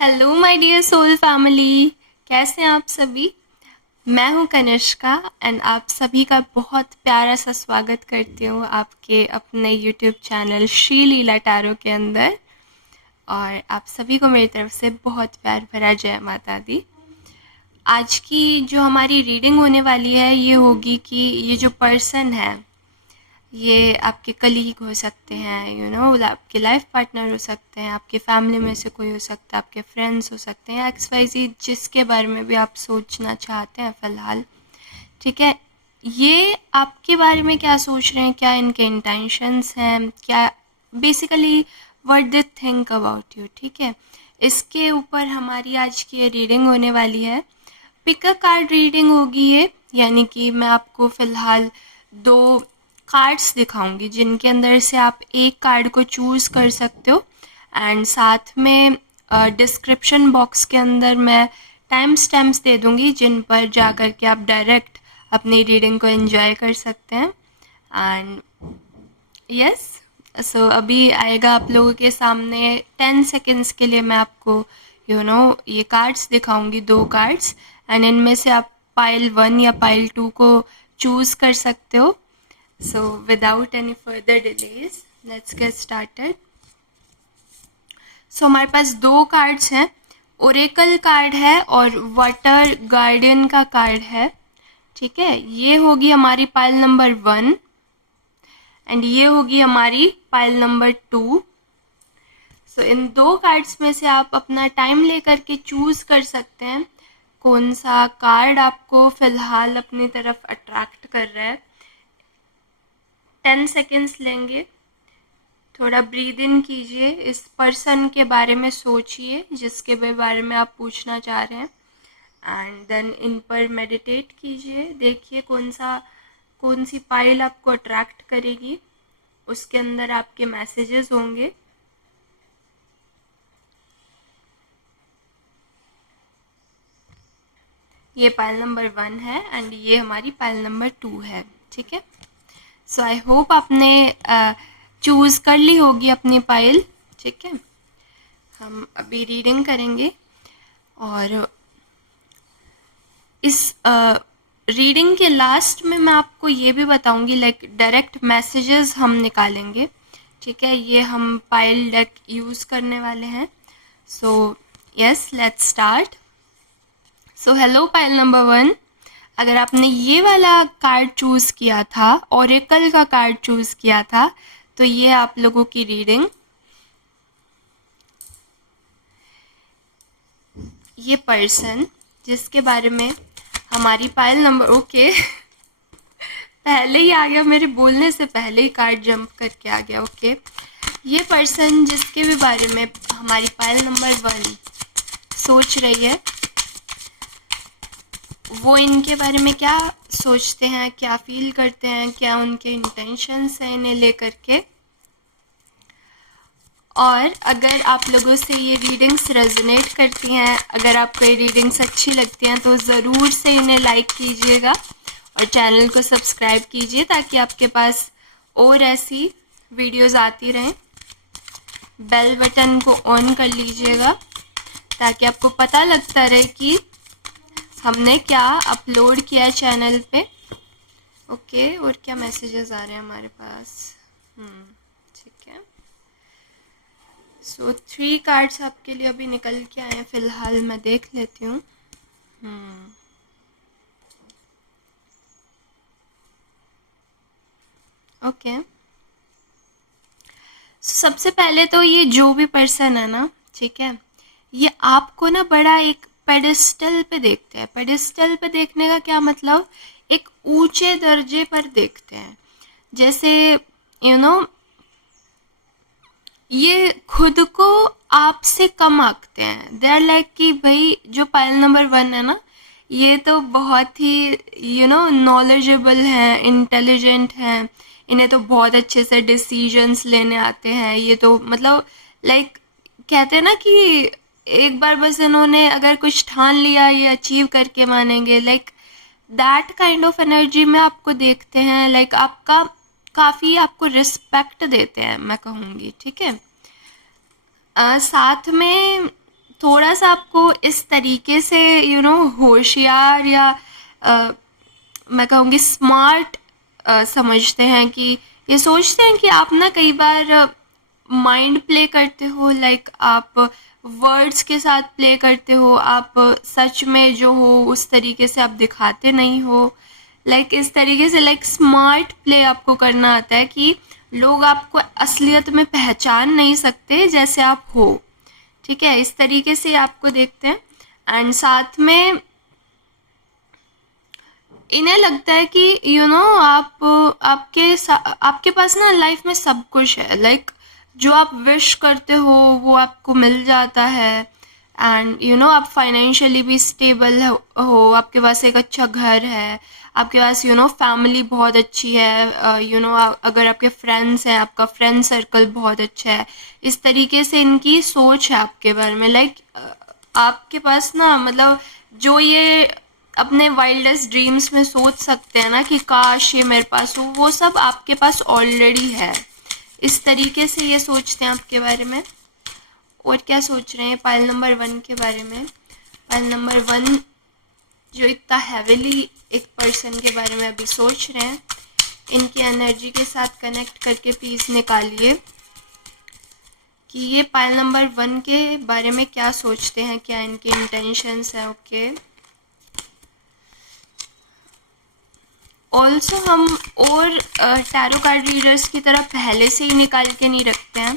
Hello my dear soul family, कैसे हैं आप सभी। मैं हूं कनिष्का एंड आप सभी का बहुत प्यारा सा स्वागत करती हूं आपके अपने यूट्यूब चैनल श्री लीला टैरो के अंदर। और आप सभी को मेरी तरफ से बहुत प्यार भरा जय माता दी। आज की जो हमारी रीडिंग होने वाली है ये होगी कि ये जो पर्सन है ये आपके कलीग हो सकते हैं, आपके लाइफ पार्टनर हो सकते हैं, आपके फैमिली में से कोई हो सकता है, आपके फ्रेंड्स हो सकते हैं, XYZ जिसके बारे में भी आप सोचना चाहते हैं फ़िलहाल। ठीक है, ये आपके बारे में क्या सोच रहे हैं, क्या इनके इंटेंशंस हैं, क्या basically what they think about you. ठीक है, इसके ऊपर हमारी आज की ये रीडिंग होने वाली है। पिक अ कार्ड रीडिंग होगी ये, यानी कि मैं आपको फ़िलहाल 2 कार्ड्स दिखाऊंगी जिनके अंदर से आप एक कार्ड को चूज़ कर सकते हो एंड साथ में डिस्क्रिप्शन बॉक्स के अंदर मैं टाइम स्टैम्प्स दे दूंगी जिन पर जा कर के आप डायरेक्ट अपनी रीडिंग को एंजॉय कर सकते हैं। एंड यस, सो अभी आएगा आप लोगों के सामने 10 सेकेंड्स के लिए मैं आपको ये कार्ड्स दिखाऊंगी, 2 कार्ड्स, एंड इनमें से आप पाइल 1 या पाइल 2 को चूज़ कर सकते हो। So without any further delays, let's get started. So हमारे पास 2 कार्ड्स हैं, ओरेकल कार्ड है और वाटर गार्डियन का कार्ड है। ठीक है, ये होगी हमारी पाइल नंबर 1 एंड ये होगी हमारी पाइल नंबर 2। सो इन 2 कार्ड्स में से आप अपना टाइम लेकर के चूज़ कर सकते हैं कौन सा कार्ड आपको फ़िलहाल अपनी तरफ अट्रैक्ट कर रहा है। 10 सेकेंड्स लेंगे, थोड़ा ब्रीद इन कीजिए, इस पर्सन के बारे में सोचिए जिसके बारे में आप पूछना चाह रहे हैं एंड देन इन पर मेडिटेट कीजिए। देखिए कौन सी पाइल आपको अट्रैक्ट करेगी, उसके अंदर आपके मैसेजेस होंगे। ये पाइल नंबर 1 है एंड ये हमारी पाइल नंबर 2 है। ठीक है, सो आई होप आपने चूज़ कर ली होगी अपनी पाइल। ठीक है, हम अभी रीडिंग करेंगे और इस रीडिंग के लास्ट में मैं आपको ये भी बताऊंगी, लाइक डायरेक्ट मैसेजेस हम निकालेंगे। ठीक है, ये हम पाइल डेक यूज़ करने वाले हैं। So yes, let's start. So hello pile number 1, अगर आपने ये वाला कार्ड चूज़ किया था, ओरेकल का कार्ड चूज़ किया था, तो ये आप लोगों की रीडिंग। ये पर्सन जिसके बारे में हमारी पाइल नंबर ओके पहले ही आ गया, मेरे बोलने से पहले ही कार्ड जंप करके आ गया। ओके, ये पर्सन जिसके भी बारे में हमारी पाइल नंबर 1 सोच रही है, वो इनके बारे में क्या सोचते हैं, क्या फील करते हैं, क्या उनके इंटेंशंस हैं इन्हें लेकर के। और अगर आप लोगों से ये रीडिंग्स रेजोनेट करती हैं, अगर आपको ये रीडिंग्स अच्छी लगती हैं, तो ज़रूर से इन्हें लाइक कीजिएगा और चैनल को सब्सक्राइब कीजिए ताकि आपके पास और ऐसी वीडियोस आती रहें। बेल बटन को ऑन कर लीजिएगा ताकि आपको पता लगता रहे कि हमने क्या अपलोड किया है चैनल पे। ओके, और क्या मैसेजेस आ रहे हैं हमारे पास। ठीक है, सो 3 कार्ड्स आपके लिए अभी निकल के आए हैं, फ़िलहाल मैं देख लेती हूँ। ओके, सबसे पहले तो ये जो भी पर्सन है ना, ठीक है, ये आपको ना बड़ा एक पेडिस्टल पे देखते हैं। पेडिस्टल पे देखने का क्या मतलब, एक ऊंचे दर्जे पर देखते हैं। जैसे ये खुद को आपसे कम आंकते हैं। दे आर लाइक कि भाई जो पाइल नंबर 1 है ना, ये तो बहुत ही नॉलेजेबल हैं, इंटेलिजेंट हैं, इन्हें तो बहुत अच्छे से डिसीजंस लेने आते हैं। ये तो मतलब लाइक कहते हैं ना कि एक बार बस इन्होंने अगर कुछ ठान लिया ये अचीव करके मानेंगे। Like that kind of energy में आपको देखते हैं। लाइक आपका काफ़ी आपको रिस्पेक्ट देते हैं, मैं कहूँगी। ठीक है, साथ में थोड़ा सा आपको इस तरीके से होशियार या मैं कहूँगी स्मार्ट समझते हैं कि ये सोचते हैं कि आप ना कई बार माइंड प्ले करते हो, लाइक आप वर्ड्स के साथ प्ले करते हो, आप सच में जो हो उस तरीके से आप दिखाते नहीं हो, लाइक इस तरीके से लाइक स्मार्ट प्ले आपको करना आता है कि लोग आपको असलियत में पहचान नहीं सकते जैसे आप हो, ठीक है। इस तरीके से आपको देखते हैं एंड साथ में इन्हें लगता है कि आपके पास ना लाइफ में सब कुछ है, लाइक जो आप विश करते हो वो आपको मिल जाता है एंड आप फाइनेंशियली भी स्टेबल हो, आपके पास एक अच्छा घर है, आपके पास फैमिली बहुत अच्छी है, अगर आपके फ्रेंड्स हैं, आपका फ्रेंड सर्कल बहुत अच्छा है। इस तरीके से इनकी सोच है आपके बारे में, लाइक आपके पास ना मतलब जो ये अपने वाइल्डेस्ट ड्रीम्स में सोच सकते हैं ना कि काश ये मेरे पास हो, वो सब आपके पास ऑलरेडी है। इस तरीके से ये सोचते हैं आपके बारे में। और क्या सोच रहे हैं पाइल नंबर 1 के बारे में? पाइल नंबर 1 जो इतना हैविली एक पर्सन के बारे में अभी सोच रहे हैं, इनकी एनर्जी के साथ कनेक्ट करके प्लीज निकालिए कि ये पाइल नंबर 1 के बारे में क्या सोचते हैं, क्या इनके इंटेंशंस हैं। ओके, ऑल्सो हम और टैरो कार्ड रीडर्स की तरह पहले से ही निकाल के नहीं रखते हैं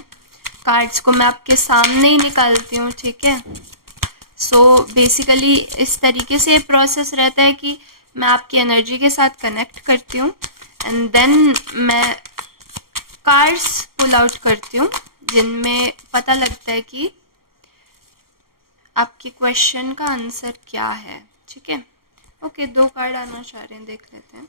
कार्ड्स को, मैं आपके सामने ही निकालती हूँ, ठीक है। सो बेसिकली इस तरीके से प्रोसेस रहता है कि मैं आपकी एनर्जी के साथ कनेक्ट करती हूँ एंड देन मैं कार्ड्स पुल आउट करती हूँ जिनमें पता लगता है कि आपके क्वेश्चन का आंसर क्या है, ठीक है। ओके, 2 कार्ड आना चाह रहे हैं, देख लेते हैं।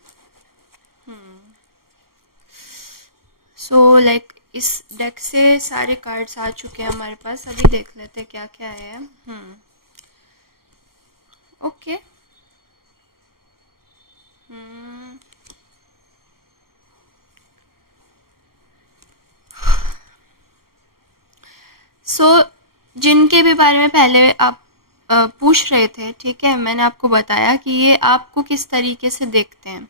सो लाइक इस डेक से सारे कार्ड्स आ चुके हैं हमारे पास, अभी देख लेते हैं क्या क्या है। ओके, सो जिनके भी बारे में पहले आप पूछ रहे थे, ठीक है, मैंने आपको बताया कि ये आपको किस तरीके से देखते हैं,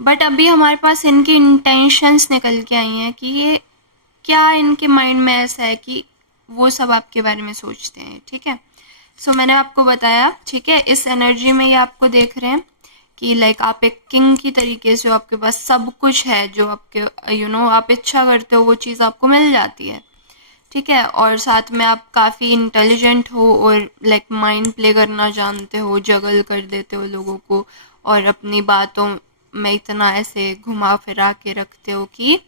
बट अभी हमारे पास इनकी इंटेंशंस निकल के आई हैं कि ये क्या इनके माइंड में ऐसा है कि वो सब आपके बारे में सोचते हैं, ठीक है। सो मैंने आपको बताया, ठीक है, इस एनर्जी में ये आपको देख रहे हैं कि लाइक आप एक किंग की तरीके से, आपके पास सब कुछ है जो आपके आप इच्छा करते हो वो चीज़ आपको मिल जाती है, ठीक है। और साथ में आप काफ़ी इंटेलिजेंट हो और लाइक माइंड प्ले करना जानते हो, जगल कर देते हो लोगों को और अपनी बातों में इतना ऐसे घुमा फिरा के रखते हो कि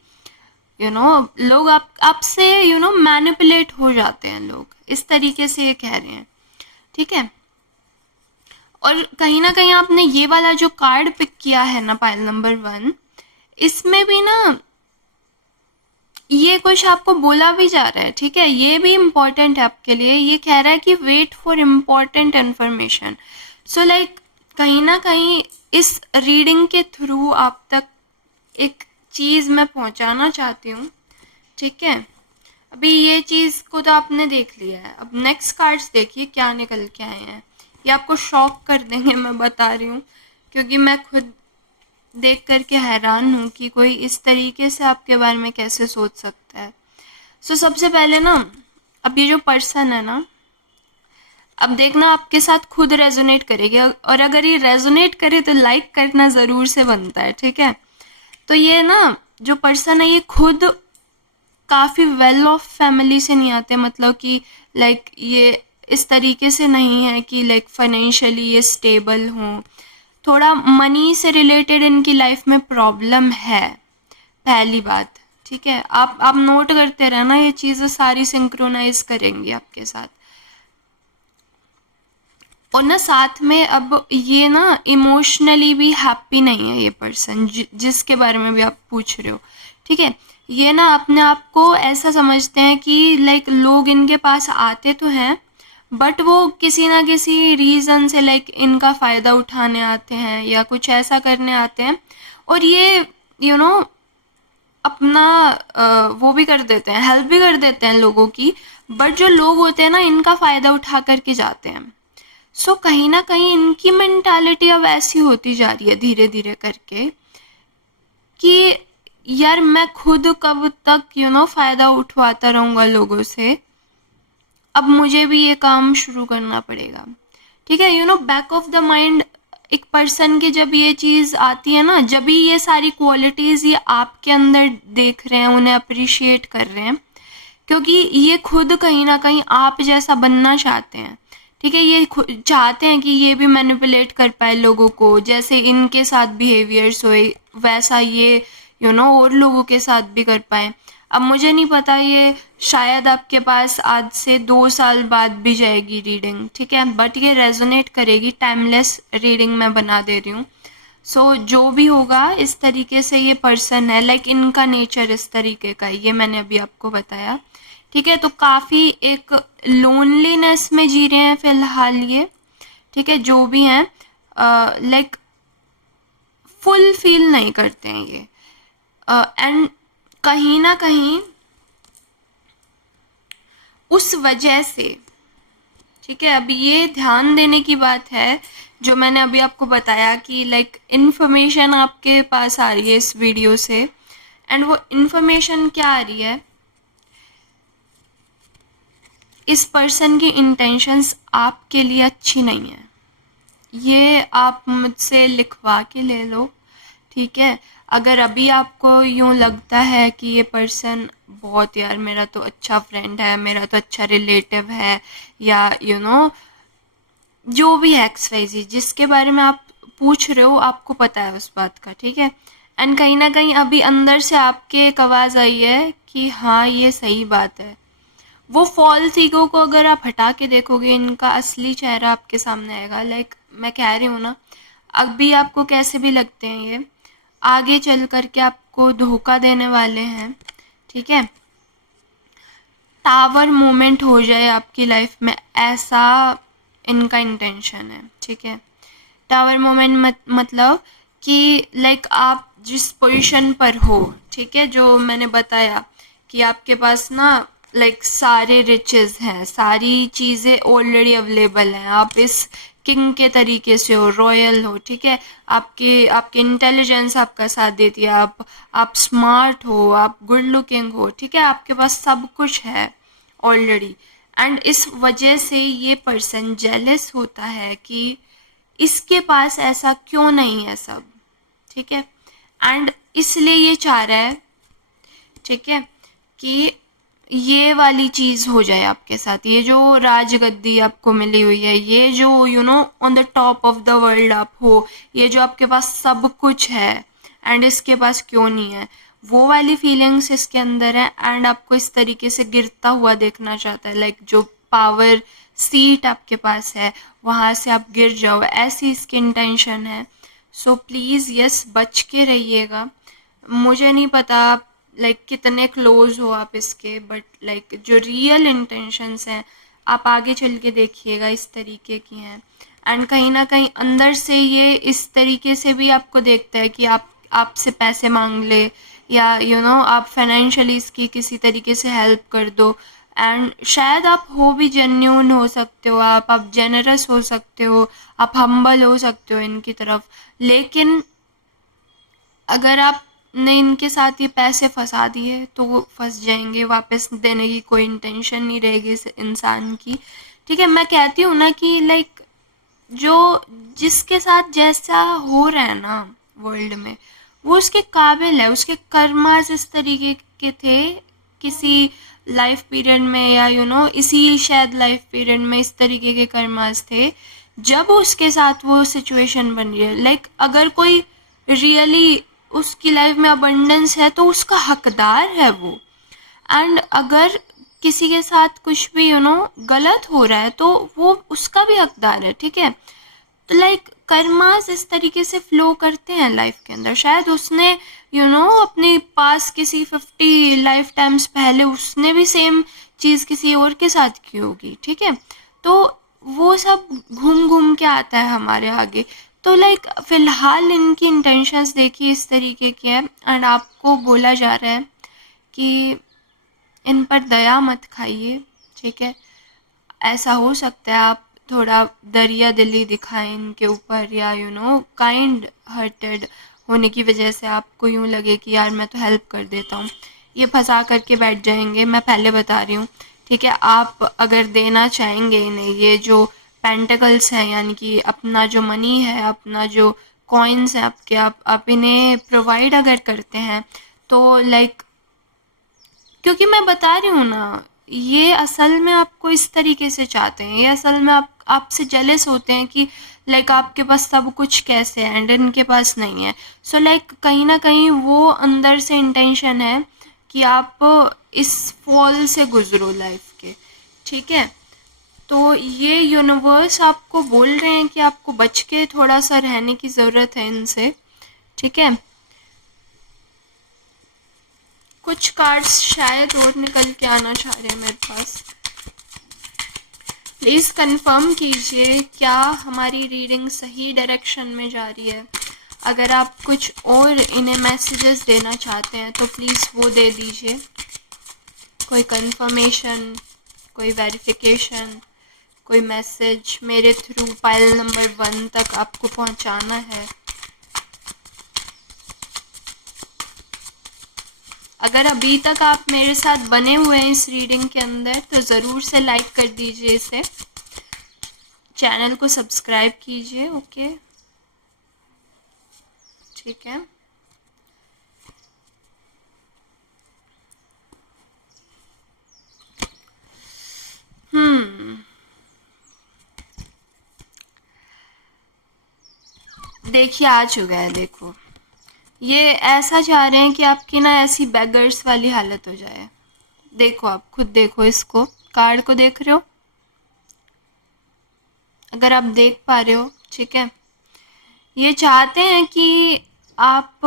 लोग आपसे मैनिपुलेट हो जाते हैं लोग, इस तरीके से ये कह रहे हैं, ठीक है। और कहीं ना कहीं आपने ये वाला जो कार्ड पिक किया है ना, पाइल नंबर 1, इसमें भी ना ये कुछ आपको बोला भी जा रहा है, ठीक है। ये भी इम्पॉर्टेंट है आपके लिए, ये कह रहा है कि wait for important information. So like कहीं ना कहीं इस रीडिंग के थ्रू आप तक एक चीज़ मैं पहुंचाना चाहती हूँ, ठीक है। अभी ये चीज़ को तो आपने देख लिया है, अब नेक्स्ट कार्ड्स देखिए क्या निकल के आए हैं। ये आपको शॉक कर देंगे, मैं बता रही हूँ, क्योंकि मैं खुद देख करके हैरान हूँ कि कोई इस तरीके से आपके बारे में कैसे सोच सकता है। सो सबसे पहले ना, अब ये जो पर्सन है ना, अब देखना आपके साथ खुद रेजोनेट करेगी, और अगर ये रेजोनेट करे तो लाइक करना ज़रूर से बनता है, ठीक है। तो ये ना जो पर्सन है ये खुद काफ़ी वेल ऑफ फैमिली से नहीं आते, मतलब कि लाइक ये इस तरीके से नहीं है कि लाइक फाइनेंशियली ये स्टेबल हों, थोड़ा मनी से रिलेटेड इनकी लाइफ में प्रॉब्लम है, पहली बात, ठीक है। आप नोट करते रहना, ये चीज़ें सारी सिंक्रोनाइज करेंगी आपके साथ। और ना साथ में अब ये ना इमोशनली भी हैप्पी नहीं है ये पर्सन, जिसके बारे में भी आप पूछ रहे हो, ठीक है। ये ना अपने आप को ऐसा समझते हैं कि लाइक लोग इनके पास आते तो हैं, बट वो किसी ना किसी रीज़न से लाइक इनका फ़ायदा उठाने आते हैं या कुछ ऐसा करने आते हैं, और ये अपना वो भी कर देते हैं, हेल्प भी कर देते हैं लोगों की, बट जो लोग होते हैं ना इनका फ़ायदा उठा करके जाते हैं। सो कहीं ना कहीं इनकी मेंटालिटी अब ऐसी होती जा रही है धीरे धीरे करके कि यार मैं खुद कब तक फ़ायदा उठवाता रहूँगा लोगों से, अब मुझे भी ये काम शुरू करना पड़ेगा। ठीक है, बैक ऑफ द माइंड एक पर्सन की जब ये चीज़ आती है ना, जब भी ये सारी क्वालिटीज़ ये आपके अंदर देख रहे हैं, उन्हें अप्रिशिएट कर रहे हैं, क्योंकि ये खुद कहीं ना कहीं आप जैसा बनना चाहते हैं। ठीक है, ये चाहते हैं कि ये भी मैनिपुलेट कर पाए लोगों को, जैसे इनके साथ बिहेवियर्स होए वैसा ये और लोगों के साथ भी कर पाए। अब मुझे नहीं पता, ये शायद आपके पास आज से 2 साल बाद भी जाएगी रीडिंग, ठीक है, बट ये रेजोनेट करेगी, टाइमलेस रीडिंग मैं बना दे रही हूँ। सो जो भी होगा इस तरीके से ये पर्सन है, लाइक इनका नेचर इस तरीके का है, ये मैंने अभी आपको बताया। ठीक है, तो काफ़ी एक लोनलीनेस में जी रहे हैं फिलहाल ये। ठीक है, जो भी हैं लाइक फुल फील नहीं करते हैं ये, एंड कहीं ना कहीं उस वजह से, ठीक है, अब ये ध्यान देने की बात है जो मैंने अभी आपको बताया कि लाइक इन्फॉर्मेशन आपके पास आ रही है इस वीडियो से, एंड वो इन्फॉर्मेशन क्या आ रही है, इस पर्सन की इंटेंशंस आपके लिए अच्छी नहीं है। ये आप मुझसे लिखवा के ले लो। ठीक है, अगर अभी आपको यूँ लगता है कि ये पर्सन बहुत, यार मेरा तो अच्छा फ्रेंड है, मेरा तो अच्छा रिलेटिव है, या जो भी है XYZ जिसके बारे में आप पूछ रहे हो, आपको पता है उस बात का। ठीक है, एंड कहीं ना कहीं अभी अंदर से आपके एक आवाज़ आई है कि हाँ ये सही बात है। वो फॉल्स ईगो को अगर आप हटा के देखोगे, इनका असली चेहरा आपके सामने आएगा। लाइक मैं कह रही हूँ ना, अभी आपको कैसे भी लगते हैं ये, आगे चल करके आपको धोखा देने वाले हैं। ठीक है, टावर मोमेंट हो जाए आपकी लाइफ में, ऐसा इनका इंटेंशन है। ठीक है, टावर मोमेंट मतलब कि लाइक आप जिस पोजीशन पर हो, ठीक है, जो मैंने बताया कि आपके पास ना लाइक सारे रिचेस हैं, सारी चीज़ें ऑलरेडी अवेलेबल हैं, आप इस किंग के तरीके से हो, रॉयल हो। ठीक है, आपके इंटेलिजेंस आपका साथ देती है, आप स्मार्ट हो, आप गुड लुकिंग हो। ठीक है, आपके पास सब कुछ है ऑलरेडी, एंड इस वजह से ये पर्सन जेलस होता है कि इसके पास ऐसा क्यों नहीं है सब। ठीक है, एंड इसलिए ये चाह रहा है, ठीक है, कि ये वाली चीज़ हो जाए आपके साथ, ये जो राजगद्दी आपको मिली हुई है, ये जो on the top of the world आप हो, ये जो आपके पास सब कुछ है एंड इसके पास क्यों नहीं है, वो वाली फीलिंग्स इसके अंदर है, एंड आपको इस तरीके से गिरता हुआ देखना चाहता है। लाइक जो पावर सीट आपके पास है वहाँ से आप गिर जाओ, ऐसी इसकी इंटेंशन है। सो प्लीज़ यस, बच के रहिएगा। मुझे नहीं पता आप लाइक कितने क्लोज हो आप इसके, बट लाइक जो रियल इंटेंशंस हैं आप आगे चल के देखिएगा इस तरीके की हैं, एंड कहीं ना कहीं अंदर से ये इस तरीके से भी आपको देखता है कि आपसे पैसे मांग ले, या आप फाइनेंशियली इसकी किसी तरीके से हेल्प कर दो, एंड शायद आप हो भी जेन्यून हो सकते हो, आप जेनरस हो सकते हो, आप हम्बल हो सकते हो इनकी तरफ, लेकिन अगर आपने इनके साथ ये पैसे फंसा दिए तो वो फंस जाएंगे, वापस देने की कोई इंटेंशन नहीं रहेगी इस इंसान की। ठीक है, मैं कहती हूँ ना कि लाइक जो जिसके साथ जैसा हो रहा है ना वर्ल्ड में, वो उसके काबिल है, उसके कर्मास इस तरीके के थे किसी लाइफ पीरियड में, या इसी शायद लाइफ पीरियड में इस तरीके के कर्मास थे जब उसके साथ वो सिचुएशन बन रही है। लाइक अगर कोई रियली उसकी लाइफ में अबंडेंस है तो उसका हकदार है वो, एंड अगर किसी के साथ कुछ भी गलत हो रहा है तो वो उसका भी हकदार है। ठीक है, तो लाइक कर्मास इस तरीके से फ्लो करते हैं लाइफ के अंदर। शायद उसने अपने पास किसी 50 लाइफ टाइम्स पहले उसने भी सेम चीज़ किसी और के साथ की होगी। ठीक है, तो वो सब घूम घूम के आता है हमारे आगे। तो लाइक फ़िलहाल इनकी इंटेंशंस देखिए इस तरीके की है, एंड आपको बोला जा रहा है कि इन पर दया मत खाइए, ठीक है। ऐसा हो सकता है आप थोड़ा दरिया दिली दिखाएं इनके ऊपर, या काइंड हार्टेड होने की वजह से आपको यूँ लगे कि यार मैं तो हेल्प कर देता हूँ, ये फंसा करके बैठ जाएंगे। मैं पहले बता रही हूँ, ठीक है। आप अगर देना चाहेंगे इन्हें ये जो पेंटिकल्स हैं, यानी कि अपना जो मनी है, अपना जो कॉइन्स हैं आपके, आप इन्हें प्रोवाइड अगर करते हैं तो लाइक, क्योंकि मैं बता रही हूँ ना, ये असल में आपको इस तरीके से चाहते हैं, ये असल में आपसे जेलस होते हैं कि लाइक आपके पास सब कुछ कैसे है एंड इनके पास नहीं है। सो लाइक कहीं ना कहीं वो अंदर से इंटेंशन है कि आप इस फॉल से गुजरो लाइफ के, ठीक है। तो ये यूनिवर्स आपको बोल रहे हैं कि आपको बच के थोड़ा सा रहने की ज़रूरत है इनसे, ठीक है। कुछ कार्ड्स शायद और निकल के आना चाह रहे हैं मेरे पास। प्लीज़ कंफर्म कीजिए क्या हमारी रीडिंग सही डायरेक्शन में जा रही है। अगर आप कुछ और इन्हें मैसेजेस देना चाहते हैं तो प्लीज़ वो दे दीजिए, कोई कंफर्मेशन, कोई वेरिफिकेशन, कोई मैसेज मेरे थ्रू पाइल नंबर 1 तक आपको पहुंचाना है। अगर अभी तक आप मेरे साथ बने हुए हैं इस रीडिंग के अंदर तो ज़रूर से लाइक कर दीजिए इसे, चैनल को सब्सक्राइब कीजिए, ओके, ठीक है। देखिए आ चुका है, देखो ये ऐसा चाह रहे हैं कि आपकी ना ऐसी बेगर्स वाली हालत हो जाए। देखो आप खुद देखो, इसको कार्ड को देख रहे हो, अगर आप देख पा रहे हो, ठीक है। ये चाहते हैं कि आप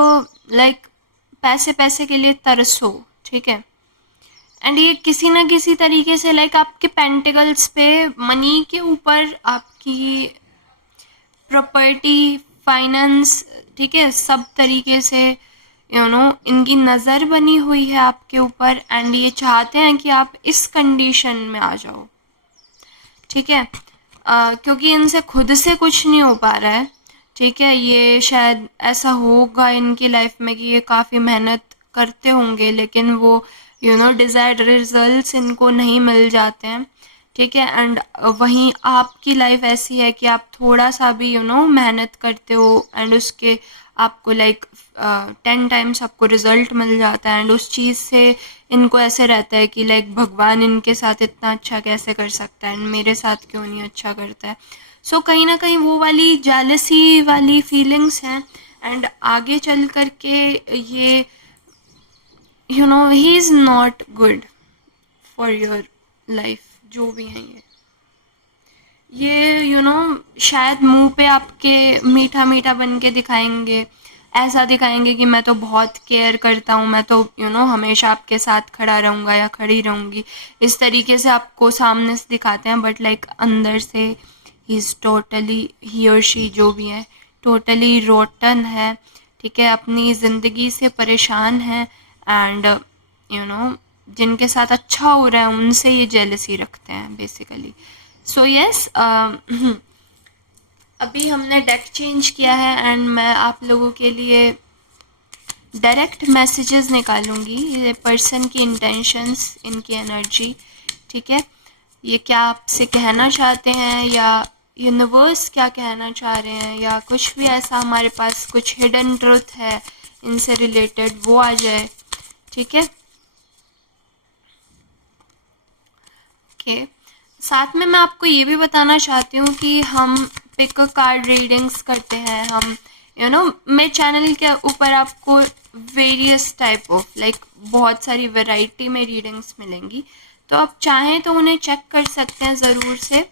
लाइक पैसे पैसे के लिए तरसो, ठीक है। एंड ये किसी ना किसी तरीके से लाइक आपके पेंटिकल्स पे, मनी के ऊपर, आपकी प्रॉपर्टी, फाइनेंस, ठीक है, सब तरीके से इनकी नज़र बनी हुई है आपके ऊपर, एंड ये चाहते हैं कि आप इस कंडीशन में आ जाओ, ठीक है। क्योंकि इनसे खुद से कुछ नहीं हो पा रहा है, ठीक है। ये शायद ऐसा होगा इनकी लाइफ में कि ये काफ़ी मेहनत करते होंगे लेकिन वो डिज़ायर्ड रिजल्ट्स इनको नहीं मिल जाते हैं, ठीक है। एंड वहीं आपकी लाइफ ऐसी है कि आप थोड़ा सा भी मेहनत करते हो एंड उसके आपको लाइक 10 टाइम्स आपको रिजल्ट मिल जाता है, एंड उस चीज़ से इनको ऐसे रहता है कि लाइक भगवान इनके साथ इतना अच्छा कैसे कर सकता है एंड मेरे साथ क्यों नहीं अच्छा करता है। सो कहीं ना कहीं वो वाली जालसी वाली फीलिंग्स हैं, एंड आगे चल कर के ये he is not good for your life, जो भी हैं ये शायद मुंह पे आपके मीठा मीठा बन के दिखाएंगे, ऐसा दिखाएंगे कि मैं तो बहुत केयर करता हूँ, मैं तो हमेशा आपके साथ खड़ा रहूँगा या खड़ी रहूँगी, इस तरीके से आपको सामने से दिखाते हैं, बट लाइक अंदर से ही इज़ टोटली, ही और शी जो भी है, टोटली रोटन है, ठीक है। अपनी ज़िंदगी से परेशान है, एंड जिनके साथ अच्छा हो रहा है उनसे ये जेलसी रखते हैं बेसिकली। सो यस, अभी हमने डेक चेंज किया है एंड मैं आप लोगों के लिए डायरेक्ट मैसेजेस निकालूंगी, ये पर्सन की इंटेंशंस, इनकी एनर्जी, ठीक है। ये क्या आपसे कहना चाहते हैं या यूनिवर्स क्या कहना चाह रहे हैं, या कुछ भी ऐसा हमारे पास कुछ हिडन ट्रुथ है इनसे रिलेटेड वो आ जाए, ठीक है। ओके, साथ में मैं आपको ये भी बताना चाहती हूँ कि हम पिक कार्ड रीडिंग्स करते हैं, हम मेरे चैनल के ऊपर आपको वेरियस टाइप ऑफ लाइक बहुत सारी वैरायटी में रीडिंग्स मिलेंगी, तो आप चाहें तो उन्हें चेक कर सकते हैं ज़रूर से।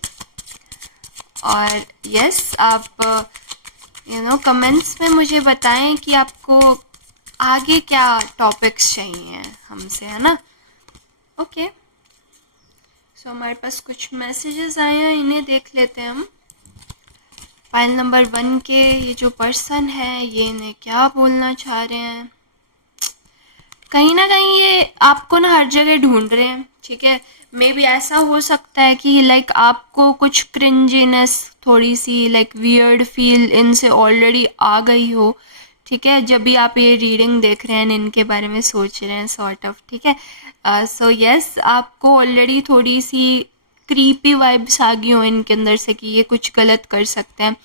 और यस, आप कमेंट्स में मुझे बताएं कि आपको आगे क्या टॉपिक्स चाहिए हमसे, है ना। ओके, सो हमारे पास कुछ मैसेजेस आए हैं, इन्हें देख लेते हैं हम। पाइल नंबर 1 के ये जो पर्सन है ये इन्हें क्या बोलना चाह रहे हैं। कहीं ना कहीं ये आपको ना हर जगह ढूंढ रहे हैं, ठीक है। मे बी ऐसा हो सकता है कि लाइक आपको कुछ क्रिंजीनेस, थोड़ी सी लाइक वियर्ड फील इनसे ऑलरेडी आ गई हो, ठीक है, जब भी आप ये रीडिंग देख रहे हैं इनके बारे में सोच रहे हैं सॉर्ट ऑफ, ठीक है। सो यस, आपको ऑलरेडी थोड़ी सी क्रीपी वाइब्स आ गई हो इनके अंदर से कि ये कुछ गलत कर सकते हैं।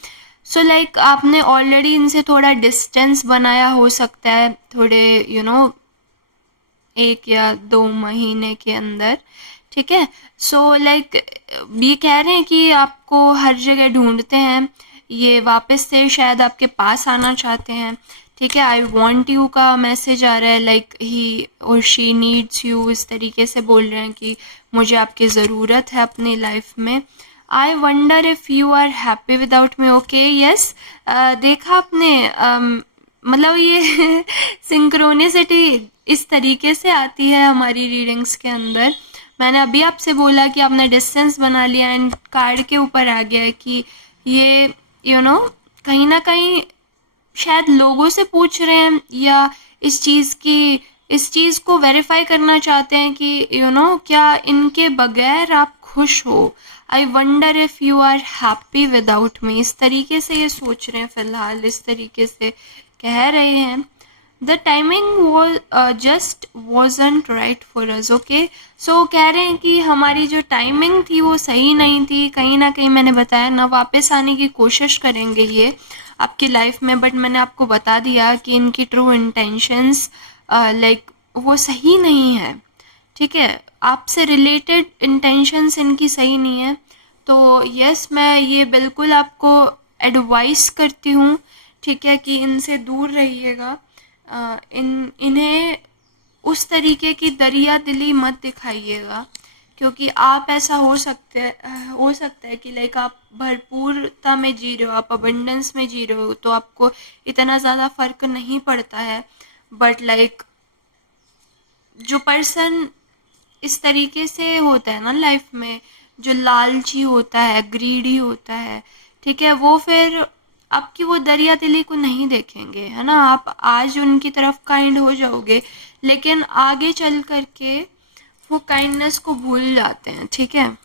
सो लाइक आपने ऑलरेडी इनसे थोड़ा डिस्टेंस बनाया हो सकता है, थोड़े you know 1 या 2 महीने के अंदर, ठीक है। सो लाइक ये कह रहे हैं कि आपको हर जगह ढूंढते हैं, ये वापस से शायद आपके पास आना चाहते हैं, ठीक है। आई वॉन्ट यू का मैसेज आ रहा है, लाइक ही और शी नीड्स यू, इस तरीके से बोल रहे हैं कि मुझे आपकी ज़रूरत है अपनी लाइफ में। I wonder if you are happy without me. Okay yes, देखा आपने, मतलब ये सिंक्रोनिसिटी इस तरीके से आती है हमारी रीडिंग्स के अंदर। मैंने अभी आपसे बोला कि आपने डिस्टेंस बना लिया एंड कार्ड के ऊपर आ गया है कि ये कहीं ना कहीं शायद लोगों से पूछ रहे हैं या इस चीज़ को वेरीफाई करना चाहते हैं कि क्या इनके बगैर आप खुश हो। I wonder if you are happy without me, इस तरीके से ये सोच रहे हैं फ़िलहाल, इस तरीके से कह रहे हैं। The timing was just wasn't right for us. Okay, so कह रहे हैं कि हमारी जो टाइमिंग थी वो सही नहीं थी, कहीं ना कहीं मैंने बताया ना, वापस आने की कोशिश करेंगे ये आपकी लाइफ में, बट मैंने आपको बता दिया कि इनकी ट्रू इंटेंशंस लाइक वो सही नहीं है, ठीक है। आपसे रिलेटेड इंटेंशंस इनकी सही नहीं है। तो यस, मैं ये बिल्कुल आपको एडवाइस करती हूँ, ठीक है, कि इनसे दूर रहिएगा। इन्हें उस तरीके की दरिया दिली मत दिखाइएगा, क्योंकि आप ऐसा हो सकता है कि लाइक आप भरपूरता में जी रहे हो, आप अबंडेंस में जी रहे हो, तो आपको इतना ज़्यादा फ़र्क नहीं पड़ता है। बट लाइक जो पर्सन इस तरीके से होता है ना लाइफ में, जो लालची होता है, ग्रीडी होता है, ठीक है, वो फिर आपकी वो दरिया दिली को नहीं देखेंगे, है ना। आप आज उनकी तरफ काइंड हो जाओगे, लेकिन आगे चल करके वो काइंडनेस को भूल जाते हैं, ठीक है।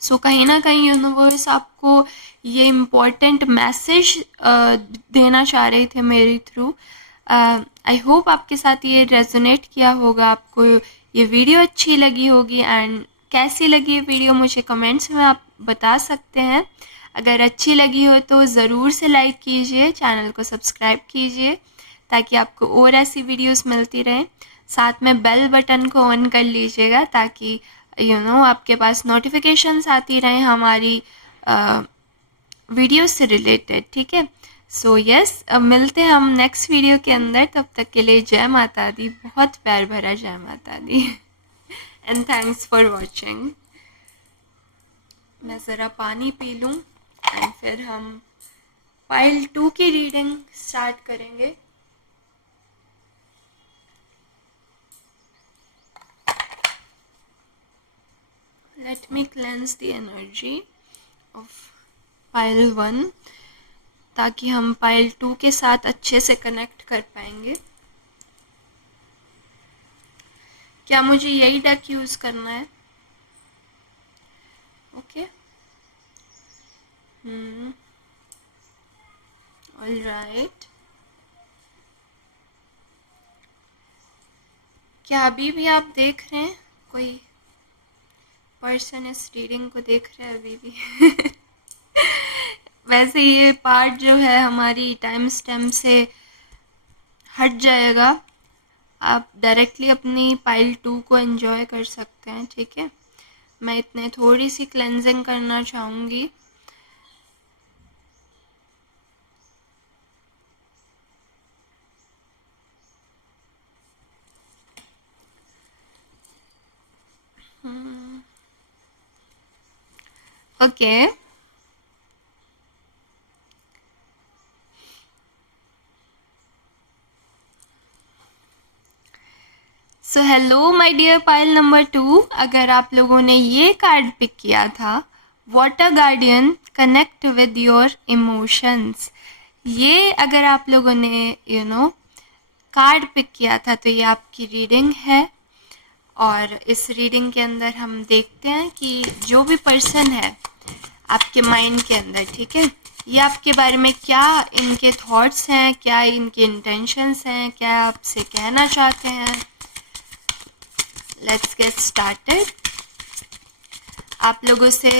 सो कहीं ना कहीं यूनिवर्स आपको ये इम्पोर्टेंट मैसेज देना चाह रहे थे मेरे थ्रू। आई होप आपके साथ ये रेजोनेट किया होगा, आपको ये वीडियो अच्छी लगी होगी। एंड कैसी लगी ये वीडियो मुझे कमेंट्स में आप बता सकते हैं। अगर अच्छी लगी हो तो ज़रूर से लाइक कीजिए, चैनल को सब्सक्राइब कीजिए ताकि आपको और ऐसी वीडियोस मिलती रहें। साथ में बेल बटन को ऑन कर लीजिएगा ताकि आपके पास नोटिफिकेशंस आती रहें हमारी वीडियो से रिलेटेड, ठीक है। सो यस, अब मिलते हैं हम नेक्स्ट वीडियो के अंदर। तब तक के लिए जय माता दी, बहुत प्यार भरा जय माता दी। And thanks for watching. मैं ज़रा पानी पी लूँ एंड फिर हम पाइल 2 की रीडिंग स्टार्ट करेंगे। Let me cleanse the energy of pile 1 ताकि हम पाइल 2 के साथ अच्छे से कनेक्ट कर पाएंगे। क्या मुझे यही डेक यूज़ करना है? Okay, all right. क्या अभी भी आप देख रहे हैं, कोई पर्सन इस रीडिंग को देख रहा है अभी भी? वैसे ये पार्ट जो है हमारी टाइम स्टैम्प से हट जाएगा, आप डायरेक्टली अपनी पाइल 2 को एंजॉय कर सकते हैं, ठीक है। मैं इतने थोड़ी सी क्लेंजिंग करना चाहूँगी। Okay, so hello my dear pile number 2। अगर आप लोगों ने ये कार्ड पिक किया था water guardian connect with your emotions. ये अगर आप लोगों ने कार्ड पिक किया था तो ये आपकी रीडिंग है। और इस रीडिंग के अंदर हम देखते हैं कि जो भी पर्सन है आपके माइंड के अंदर, ठीक है, ये आपके बारे में क्या इनके थॉट्स हैं, क्या इनके इंटेंशंस हैं, क्या आपसे कहना चाहते हैं। Let's get started. आप लोगों से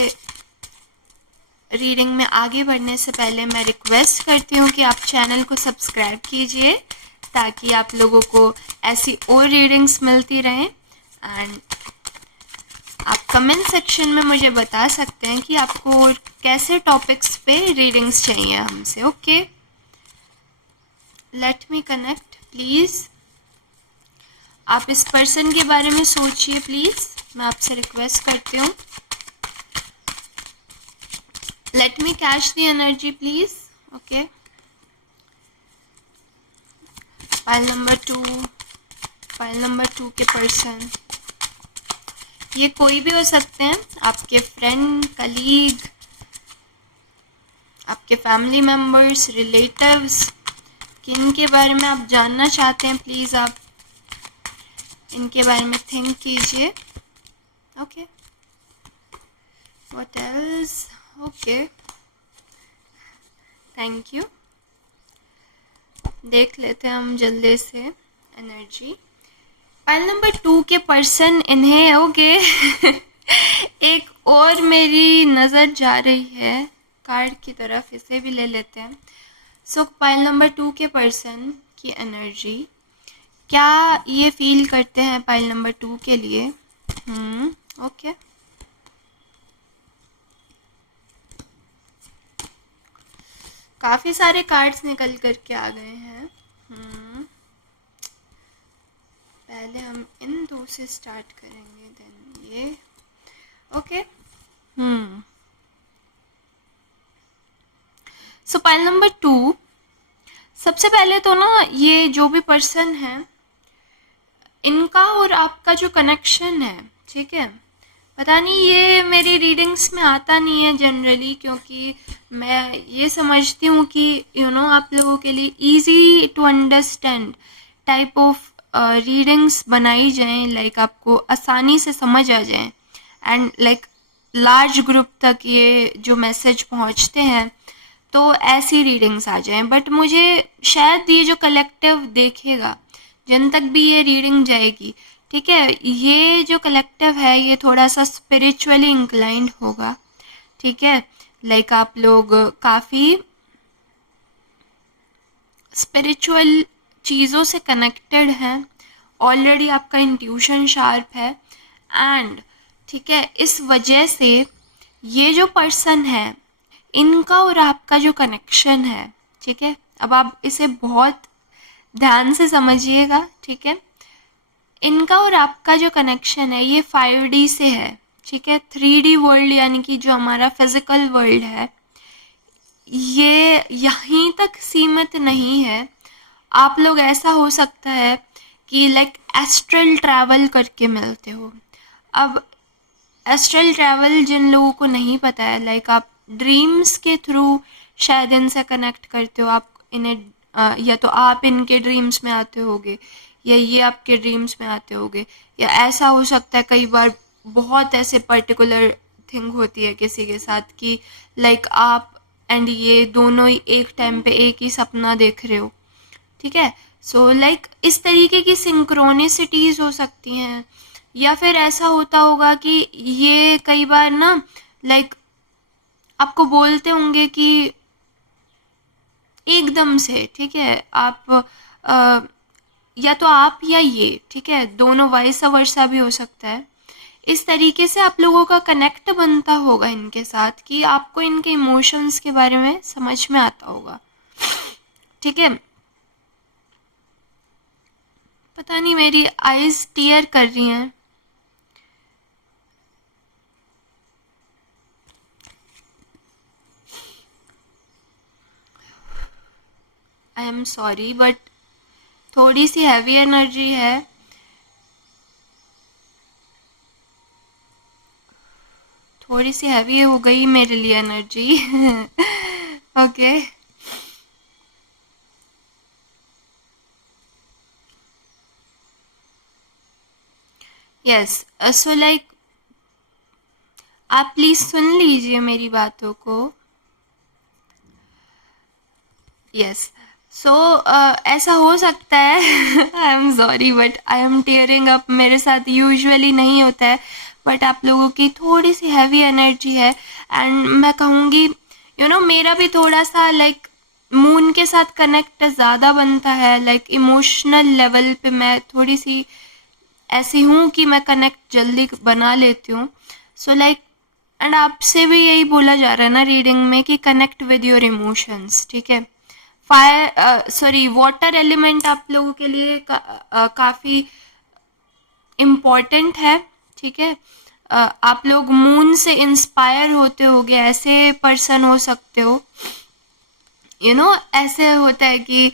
रीडिंग में आगे बढ़ने से पहले मैं रिक्वेस्ट करती हूँ कि आप चैनल को सब्सक्राइब कीजिए ताकि आप लोगों को ऐसी और रीडिंग्स मिलती रहें। एंड आप कमेंट सेक्शन में मुझे बता सकते हैं कि आपको कैसे टॉपिक्स पे रीडिंग्स चाहिए हमसे। Okay, let me connect please. आप इस पर्सन के बारे में सोचिए प्लीज़, मैं आपसे रिक्वेस्ट करती हूँ। Let me catch the energy please. Okay, pile number 2 के पर्सन, ये कोई भी हो सकते हैं, आपके फ्रेंड, कलीग, आपके फैमिली मेम्बर्स, रिलेटिव्स, किन के बारे में आप जानना चाहते हैं प्लीज़ आप इनके बारे में थिंक कीजिए। Okay, what else. Okay, thank you. देख लेते हैं हम जल्दी से एनर्जी। पाइल नंबर 2 के पर्सन, इन्हें ओके एक और मेरी नज़र जा रही है कार्ड की तरफ, इसे भी ले लेते हैं। सो पाइल नंबर 2 के पर्सन की एनर्जी, क्या ये फील करते हैं पाइल नंबर 2 के लिए। ओके, काफ़ी सारे कार्ड्स निकल करके आ गए हैं। पहले हम इन दो से स्टार्ट करेंगे, देन ये। ओके, सो पाइल नंबर 2, सबसे पहले तो ना ये जो भी पर्सन है इनका और आपका जो कनेक्शन है, ठीक है, पता नहीं ये मेरी रीडिंग्स में आता नहीं है जनरली, क्योंकि मैं ये समझती हूँ कि आप लोगों के लिए easy to understand type of readings बनाई जाएं, लाइक आपको आसानी से समझ आ जाए एंड लाइक लार्ज ग्रुप तक ये जो मैसेज पहुँचते हैं तो ऐसी रीडिंग्स आ जाएं। बट मुझे शायद ये जो कलेक्टिव देखेगा, जिन तक भी ये रीडिंग जाएगी, ठीक है, ये जो कलेक्टिव है ये थोड़ा सा स्पिरिचुअली इंक्लाइंड होगा, ठीक है, लाइक आप लोग काफ़ी स्पिरिचुअल चीज़ों से कनेक्टेड हैं, ऑलरेडी आपका इंट्यूशन शार्प है एंड ठीक है, इस वजह से ये जो पर्सन है इनका और आपका जो कनेक्शन है, ठीक है, अब आप इसे बहुत ध्यान से समझिएगा, ठीक है, इनका और आपका जो कनेक्शन है ये 5D से है, ठीक है, 3D वर्ल्ड यानी कि जो हमारा फिजिकल वर्ल्ड है ये यहीं तक सीमित नहीं है। आप लोग ऐसा हो सकता है कि लाइक एस्ट्रल ट्रैवल करके मिलते हो। अब एस्ट्रल ट्रैवल जिन लोगों को नहीं पता है, लाइक आप ड्रीम्स के थ्रू शायद इनसे कनेक्ट करते हो, आप इन्हें या तो आप इनके ड्रीम्स में आते होगे या ये आपके ड्रीम्स में आते होगे, या ऐसा हो सकता है कई बार बहुत ऐसे पर्टिकुलर थिंग होती है किसी के साथ कि लाइक आप एंड ये दोनों ही एक टाइम पे एक ही सपना देख रहे हो, ठीक है। सो लाइक इस तरीके की सिंक्रोनिसिटीज़ हो सकती हैं, या फिर ऐसा होता होगा कि ये कई बार ना लाइक आपको बोलते होंगे कि एकदम से, ठीक है, आप या तो आप या ये, ठीक है, दोनों वाइस वर्सा भी हो सकता है। इस तरीके से आप लोगों का कनेक्ट बनता होगा इनके साथ कि आपको इनके इमोशंस के बारे में समझ में आता होगा, ठीक है। पता नहीं मेरी आईज टीयर कर रही हैं। आई एम सॉरी बट थोड़ी सी हैवी एनर्जी थोड़ी सी हैवी हो गई मेरे लिए energy. Okay. Yes, so like आप प्लीज सुन लीजिए मेरी बातों को। यस, सो ऐसा हो सकता है, I am sorry but I am tearing up, मेरे साथ यूजुअली नहीं होता है, बट आप लोगों की थोड़ी सी हैवी एनर्जी है। एंड मैं कहूँगी मेरा भी थोड़ा सा लाइक मून के साथ कनेक्ट ज़्यादा बनता है, लाइक इमोशनल लेवल पे मैं थोड़ी सी ऐसी हूँ कि मैं कनेक्ट जल्दी बना लेती हूँ। सो लाइक एंड आपसे भी यही बोला जा रहा है ना रीडिंग में कि कनेक्ट विद योर इमोशंस, ठीक है। वाटर एलिमेंट आप लोगों के लिए काफ़ी इम्पॉर्टेंट है, ठीक है। आप लोग मून से इंस्पायर होते होगे, ऐसे पर्सन हो सकते हो, ऐसे होता है कि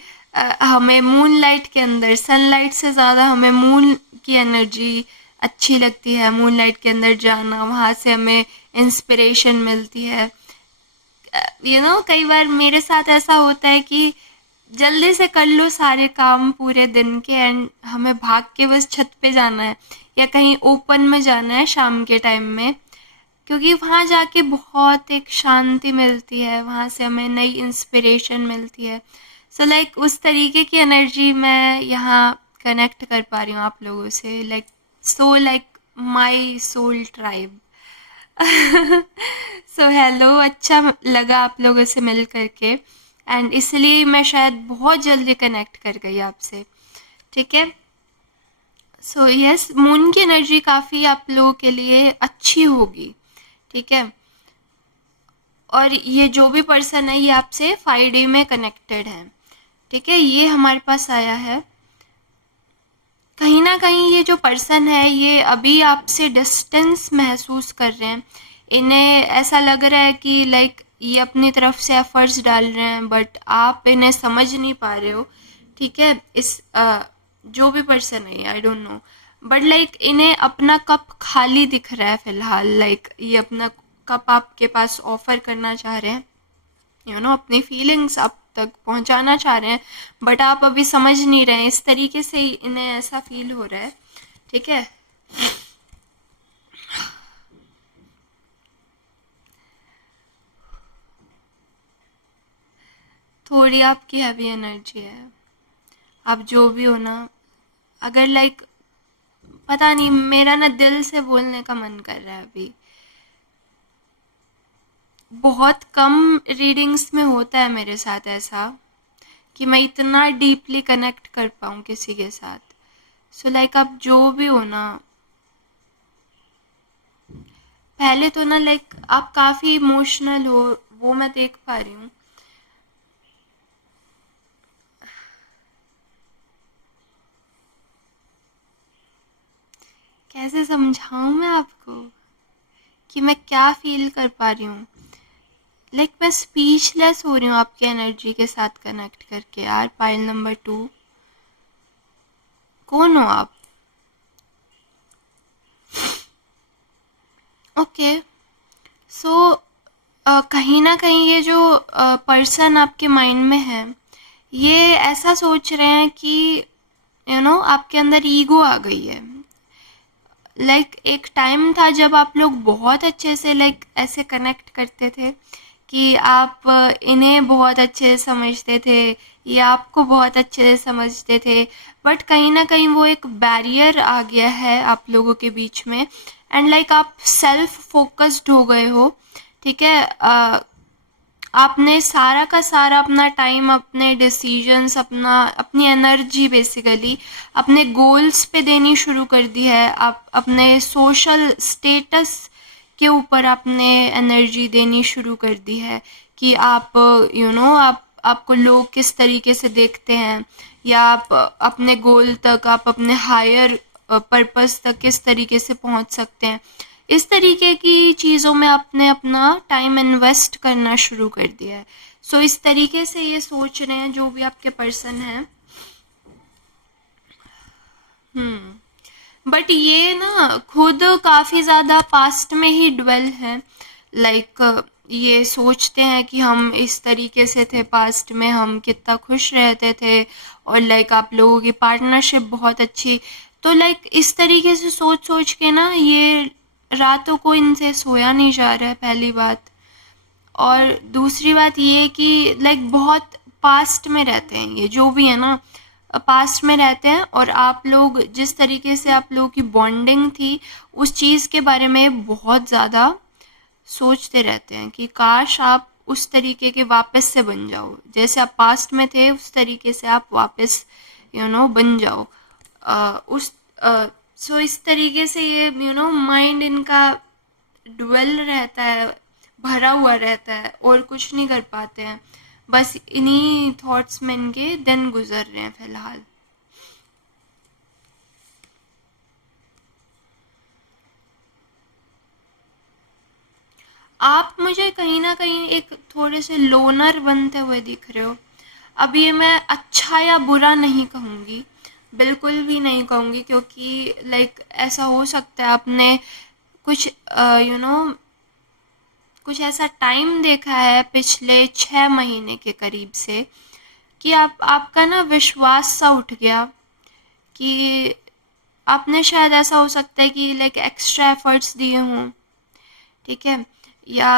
हमें मून लाइट के अंदर सनलाइट से ज़्यादा हमें मून की एनर्जी अच्छी लगती है, मून लाइट के अंदर जाना, वहाँ से हमें इंस्पिरेशन मिलती है। कई बार मेरे साथ ऐसा होता है कि जल्दी से कर लो सारे काम पूरे दिन के एंड हमें भाग के बस छत पे जाना है या कहीं ओपन में जाना है शाम के टाइम में, क्योंकि वहाँ जाके बहुत एक शांति मिलती है, वहाँ से हमें नई इंस्पिरेशन मिलती है। सो लाइक उस तरीके की एनर्जी मैं यहाँ कनेक्ट कर पा रही हूँ आप लोगों से, like my soul tribe. So hello, अच्छा लगा आप लोगों से मिल करके एंड इसलिए मैं शायद बहुत जल्दी कनेक्ट कर गई आपसे, ठीक है। सो यस, मून की एनर्जी काफ़ी आप लोगों के लिए अच्छी होगी, ठीक है। और ये जो भी पर्सन है ये आपसे 5D में कनेक्टेड है, ठीक है। ये हमारे पास आया है, कहीं ना कहीं ये जो पर्सन है ये अभी आपसे डिस्टेंस महसूस कर रहे हैं, इन्हें ऐसा लग रहा है कि लाइक ये अपनी तरफ से एफर्ट्स डाल रहे हैं बट आप इन्हें समझ नहीं पा रहे हो, ठीक है। जो भी पर्सन है I don't know, but like इन्हें अपना कप खाली दिख रहा है फिलहाल, लाइक ये अपना कप आपके पास ऑफर करना चाह रहे हैं, अपनी फीलिंग्स आप तक पहुंचाना चाह रहे हैं, बट आप अभी समझ नहीं रहे हैं, इस तरीके से इन्हें ऐसा फील हो रहा है, ठीक है। थोड़ी आपकी हैवी एनर्जी है, आप जो भी हो ना, अगर लाइक पता नहीं, मेरा ना दिल से बोलने का मन कर रहा है अभी। बहुत कम रीडिंग्स में होता है मेरे साथ ऐसा कि मैं इतना डीपली कनेक्ट कर पाऊँ किसी के साथ। सो लाइक आप जो भी हो ना, पहले तो ना लाइक आप काफ़ी इमोशनल हो, वो मैं देख पा रही हूँ। कैसे समझाऊँ मैं आपको कि मैं क्या फील कर पा रही हूँ, लाइक मैं स्पीचलेस हो रही हूँ आपकी एनर्जी के साथ कनेक्ट करके। यार पाइल नंबर 2, कौन हो आप? ओके, सो कहीं ना कहीं ये जो पर्सन आपके माइंड में है ये ऐसा सोच रहे हैं कि आपके अंदर ईगो आ गई है। लाइक एक टाइम था जब आप लोग बहुत अच्छे से लाइक ऐसे कनेक्ट करते थे कि आप इन्हें बहुत अच्छे से समझते थे, ये आपको बहुत अच्छे से समझते थे, बट कहीं ना कहीं वो एक बैरियर आ गया है आप लोगों के बीच में एंड लाइक आप सेल्फ फोकस्ड हो गए हो, ठीक है। आपने सारा का सारा अपना टाइम, अपने डिसीजंस, अपनी एनर्जी बेसिकली अपने गोल्स पे देनी शुरू कर दी है। आप अपने सोशल स्टेटस के ऊपर आपने एनर्जी देनी शुरू कर दी है कि आप आपको लोग किस तरीके से देखते हैं, या आप अपने गोल तक, आप अपने हायर पर्पस तक किस तरीके से पहुंच सकते हैं। इस तरीके की चीज़ों में आपने अपना टाइम इन्वेस्ट करना शुरू कर दिया है। सो इस तरीके से ये सोच रहे हैं जो भी आपके पर्सन हैं। बट ये ना खुद काफ़ी ज़्यादा पास्ट में ही ड्वेल है। लाइक ये सोचते हैं कि हम इस तरीके से थे पास्ट में, हम कितना खुश रहते थे, और लाइक आप लोगों की पार्टनरशिप बहुत अच्छी। तो लाइक इस तरीके से सोच सोच के ना ये रातों को इनसे सोया नहीं जा रहा है, पहली बात। और दूसरी बात ये कि लाइक बहुत पास्ट में रहते हैं, ये जो भी है ना पास्ट में रहते हैं। और आप लोग जिस तरीके से आप लोगों की बॉन्डिंग थी, उस चीज़ के बारे में बहुत ज़्यादा सोचते रहते हैं कि काश आप उस तरीके के वापस से बन जाओ, जैसे आप पास्ट में थे उस तरीके से आप वापस बन जाओ। उस सो इस तरीके से ये माइंड इनका ड्वेल रहता है, भरा हुआ रहता है, और कुछ नहीं कर पाते हैं। बस इन्हीं थॉट्स में इनके दिन गुजर रहे हैं फिलहाल। आप मुझे कहीं ना कहीं एक थोड़े से लोनर बनते हुए दिख रहे हो। अब ये मैं अच्छा या बुरा नहीं कहूँगी, बिल्कुल भी नहीं कहूँगी, क्योंकि लाइक ऐसा हो सकता है आपने कुछ कुछ ऐसा टाइम देखा है पिछले 6 महीने के करीब से कि आपका ना विश्वास सा उठ गया कि आपने शायद ऐसा हो सकता है कि लाइक एक्स्ट्रा एफर्ट्स दिए हों, ठीक है, या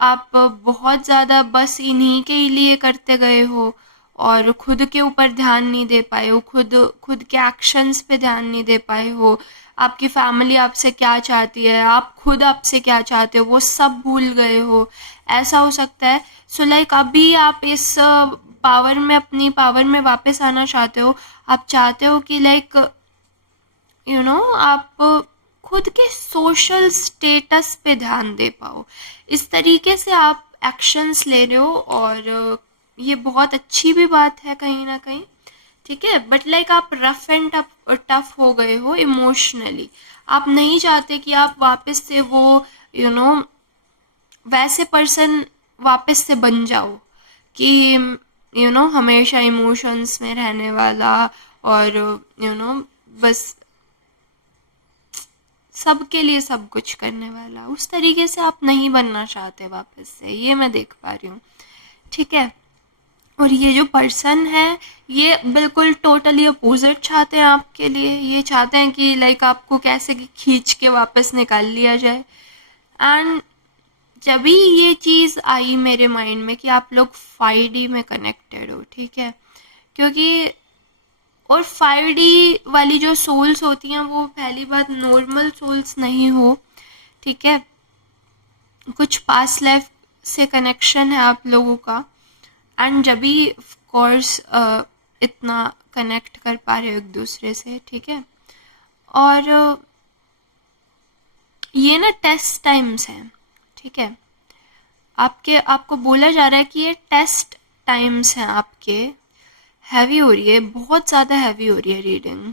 आप बहुत ज़्यादा बस इन्हीं के ही लिए करते गए हो और खुद के ऊपर ध्यान नहीं दे पाए हो, खुद खुद के एक्शंस पे ध्यान नहीं दे पाए हो। आपकी फैमिली आपसे क्या चाहती है, आप खुद आपसे क्या चाहते हो, वो सब भूल गए हो, ऐसा हो सकता है। सो लाइक अभी आप इस पावर में, अपनी पावर में वापस आना चाहते हो। आप चाहते हो कि लाइक आप खुद के सोशल स्टेटस पे ध्यान दे पाओ। इस तरीके से आप एक्शंस ले रहे हो, और ये बहुत अच्छी भी बात है कहीं ना कहीं, ठीक है। बट लाइक आप रफ एंड टफ हो गए हो इमोशनली। आप नहीं चाहते कि आप वापस से वो यू नो वैसे पर्सन वापस से बन जाओ कि हमेशा इमोशंस में रहने वाला, और बस सबके लिए सब कुछ करने वाला। उस तरीके से आप नहीं बनना चाहते वापस से, ये मैं देख पा रही हूँ, ठीक है। और ये जो पर्सन है, ये बिल्कुल टोटली अपोजिट चाहते हैं आपके लिए। ये चाहते हैं कि लाइक आपको कैसे कि खींच के वापस निकाल लिया जाए। एंड जब भी ये चीज़ आई मेरे माइंड में कि आप लोग 5D में कनेक्टेड हो, ठीक है, क्योंकि और 5D वाली जो सोल्स होती हैं वो पहली बात नॉर्मल सोल्स नहीं हो, ठीक है। कुछ पास्ट लाइफ से कनेक्शन है आप लोगों का, एंड जब भी ऑफ कोर्स इतना कनेक्ट कर पा रहे हो एक दूसरे से, ठीक है। और ये ना टेस्ट टाइम्स हैं, ठीक है। आपको बोला जा रहा है कि ये टेस्ट टाइम्स हैं आपके। हैवी हो रही है, बहुत ज़्यादा हैवी हो रही है रीडिंग।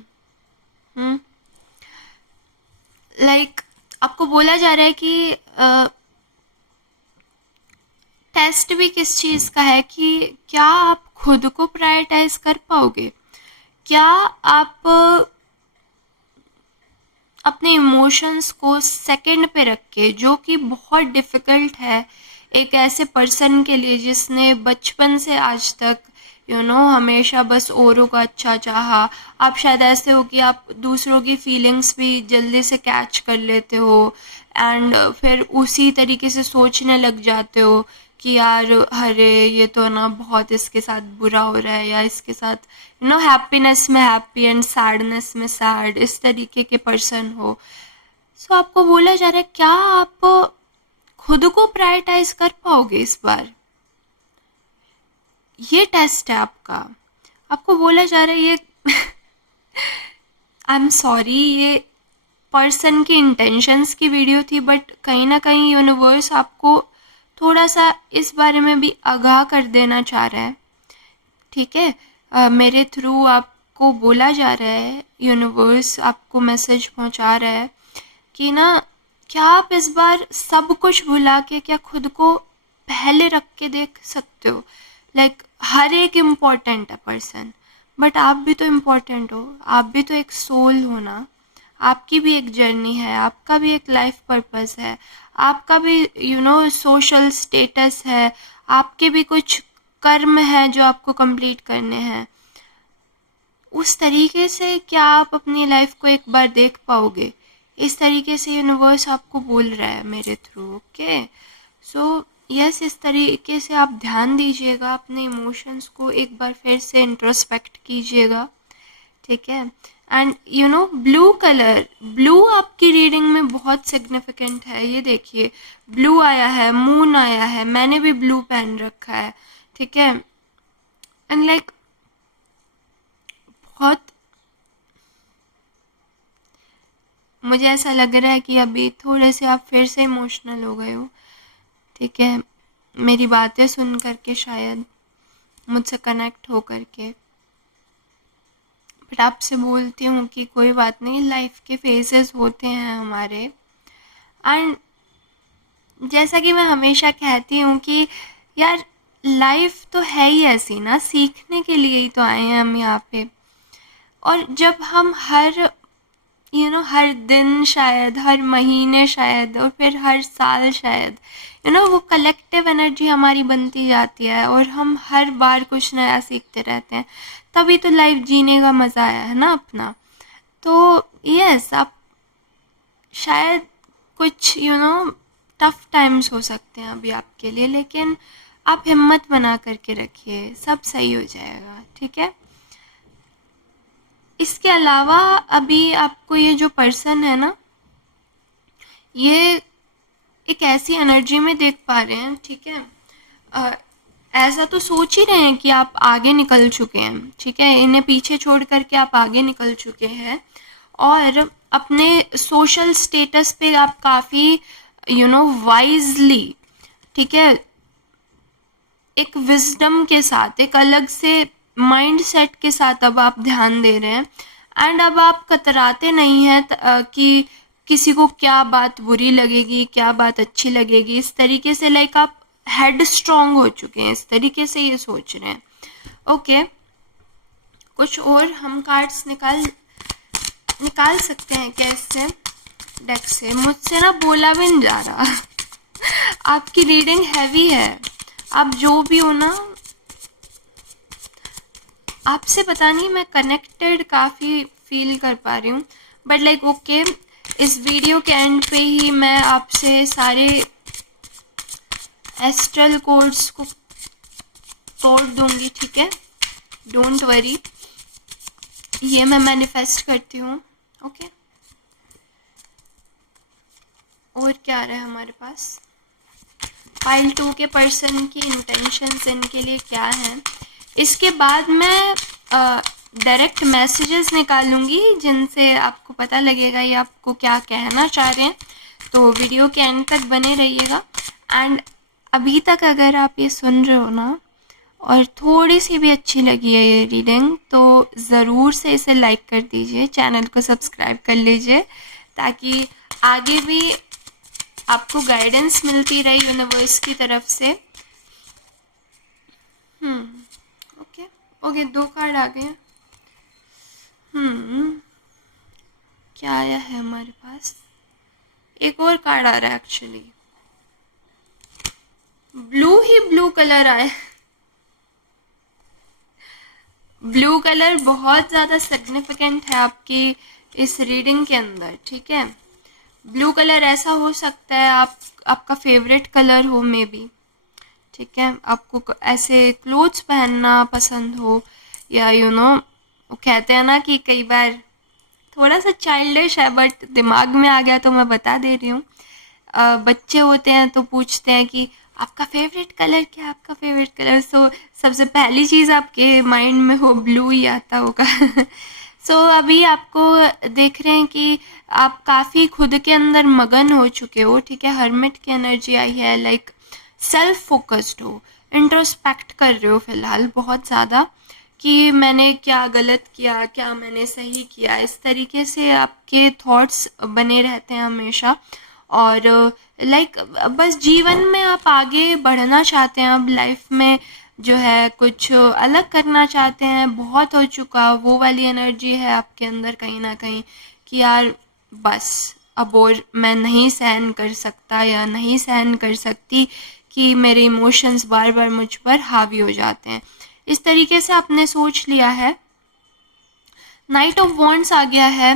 लाइक आपको बोला जा रहा है कि टेस्ट भी किस चीज़ का है कि क्या आप खुद को प्रायोरिटाइज कर पाओगे, क्या आप अपने इमोशंस को सेकंड पे रख के, जो कि बहुत डिफ़िकल्ट है एक ऐसे पर्सन के लिए जिसने बचपन से आज तक हमेशा बस औरों का अच्छा चाहा। आप शायद ऐसे हो कि आप दूसरों की फीलिंग्स भी जल्दी से कैच कर लेते हो, एंड फिर उसी तरीके से सोचने लग जाते हो कि यार अरे ये तो ना बहुत इसके साथ बुरा हो रहा है, या इसके साथ हैप्पीनेस में हैप्पी एंड सैडनेस में सैड, इस तरीके के पर्सन हो। सो आपको बोला जा रहा है क्या आप खुद को प्रायोरिटाइज कर पाओगे इस बार। ये टेस्ट है आपका। आपको बोला जा रहा है ये आई एम सॉरी, ये पर्सन की इंटेंशंस की वीडियो थी, बट कहीं ना कहीं यूनिवर्स आपको थोड़ा सा इस बारे में भी आगाह कर देना चाह रहा है, ठीक है। मेरे थ्रू आपको बोला जा रहा है, यूनिवर्स आपको मैसेज पहुंचा रहा है कि ना क्या आप इस बार सब कुछ भुला के क्या खुद को पहले रख के देख सकते हो। लाइक हर एक इम्पॉर्टेंट है पर्सन, बट आप भी तो इम्पॉर्टेंट हो, आप भी तो एक सोल हो ना। आपकी भी एक जर्नी है, आपका भी एक लाइफ पर्पस है, आपका भी सोशल स्टेटस है, आपके भी कुछ कर्म है जो आपको कंप्लीट करने हैं। उस तरीके से क्या आप अपनी लाइफ को एक बार देख पाओगे? इस तरीके से यूनिवर्स आपको बोल रहा है मेरे थ्रू। ओके, सो यस, इस तरीके से आप ध्यान दीजिएगा, अपने इमोशंस को एक बार फिर से इंट्रोस्पेक्ट कीजिएगा, ठीक है। एंड ब्लू कलर, ब्लू आपकी रीडिंग में बहुत सिग्निफिकेंट है। ये देखिए, ब्लू आया है, मून आया है, मैंने भी ब्लू पहन रखा है, ठीक है। एंड लाइक बहुत मुझे ऐसा लग रहा है कि अभी थोड़े से आप फिर से इमोशनल हो गए हो, ठीक है, मेरी बातें सुन करके, शायद मुझसे कनेक्ट हो करके। बट आपसे बोलती हूँ कि कोई बात नहीं, लाइफ के फेजेस होते हैं हमारे। एंड जैसा कि मैं हमेशा कहती हूँ कि यार, लाइफ तो है ही ऐसी ना, सीखने के लिए ही तो आए हैं हम यहाँ पे। और जब हम हर दिन शायद, हर महीने शायद, और फिर हर साल शायद, वो कलेक्टिव एनर्जी हमारी बनती जाती है और हम हर बार कुछ नया सीखते रहते हैं, तभी तो लाइफ जीने का मज़ा आया है ना अपना। तो यस, आप शायद कुछ टफ टाइम्स हो सकते हैं अभी आपके लिए, लेकिन आप हिम्मत बना करके रखिए, सब सही हो जाएगा, ठीक है। इसके अलावा अभी आपको ये जो पर्सन है ना, ये एक ऐसी एनर्जी में देख पा रहे हैं, ठीक है। ऐसा तो सोच ही रहे हैं कि आप आगे निकल चुके हैं, ठीक है, इन्हें पीछे छोड़ करके आप आगे निकल चुके हैं, और अपने सोशल स्टेटस पे आप काफ़ी वाइजली, ठीक है, एक विजडम के साथ, एक अलग से माइंड सेट के साथ अब आप ध्यान दे रहे हैं। एंड अब आप कतराते नहीं हैं कि किसी को क्या बात बुरी लगेगी, क्या बात अच्छी लगेगी, इस तरीके से लाइक आप हेड स्ट्रॉन्ग हो चुके हैं, इस तरीके से ये सोच रहे हैं। ओके, कुछ और हम कार्ड्स निकाल सकते हैं क्या इससे, डेक से? मुझसे ना बोला भी नहीं जा रहा आपकी रीडिंग हैवी है, आप जो भी हो ना, आपसे पता नहीं मैं कनेक्टेड काफ़ी फील कर पा रही हूँ। बट लाइक ओके, इस वीडियो के एंड पे ही मैं आपसे सारे एस्ट्रल कोड्स को तोड़ दूंगी, ठीक है, डोंट वरी, ये मैं मैनिफेस्ट करती हूँ। ओके, और क्या आ रहा है हमारे पास? फाइल 2 के पर्सन की इंटेंशंस इनके लिए क्या हैं? इसके बाद मैं डायरेक्ट मैसेजेस निकालूंगी जिनसे आपको पता लगेगा ये आपको क्या कहना चाह रहे हैं, तो वीडियो के एंड तक बने रहिएगा। एंड अभी तक अगर आप ये सुन रहे हो ना, और थोड़ी सी भी अच्छी लगी है ये रीडिंग, तो ज़रूर से इसे लाइक कर दीजिए, चैनल को सब्सक्राइब कर लीजिए, ताकि आगे भी आपको गाइडेंस मिलती रही यूनिवर्स की तरफ से। ओके ओके, 2 कार्ड आ गए। क्या आया है हमारे पास? एक और कार्ड आ रहा है एक्चुअली, ब्लू ही ब्लू कलर आया। ब्लू कलर बहुत ज़्यादा सिग्निफिकेंट है आपकी इस रीडिंग के अंदर, ठीक है। ब्लू कलर ऐसा हो सकता है आपका फेवरेट कलर हो मे बी, ठीक है, आपको ऐसे क्लोथ्स पहनना पसंद हो, या वो कहते हैं ना कि कई बार थोड़ा सा चाइल्डिश है बट दिमाग में आ गया तो मैं बता दे रही हूँ। बच्चे होते हैं तो पूछते हैं कि आपका फेवरेट कलर क्या है, आपका फेवरेट कलर, सो सबसे पहली चीज़ आपके माइंड में हो ब्लू ही आता होगा सो अभी आपको देख रहे हैं कि आप काफ़ी खुद के अंदर मगन हो चुके हो, ठीक है, हर्मिट की एनर्जी आई है, लाइक सेल्फ फोकस्ड हो, इंट्रोस्पेक्ट कर रहे हो फिलहाल बहुत ज़्यादा, कि मैंने क्या गलत किया, क्या मैंने सही किया, इस तरीके से आपके थॉट्स बने रहते हैं हमेशा। और लाइक बस जीवन में आप आगे बढ़ना चाहते हैं, अब लाइफ में जो है कुछ अलग करना चाहते हैं, बहुत हो चुका वो वाली एनर्जी है आपके अंदर कहीं ना कहीं, कि यार बस अब और मैं नहीं सहन कर सकता या नहीं सहन कर सकती कि मेरे इमोशंस बार बार मुझ पर हावी हो जाते हैं। इस तरीके से आपने सोच लिया है। नाइट ऑफ वॉन्ड्स आ गया है।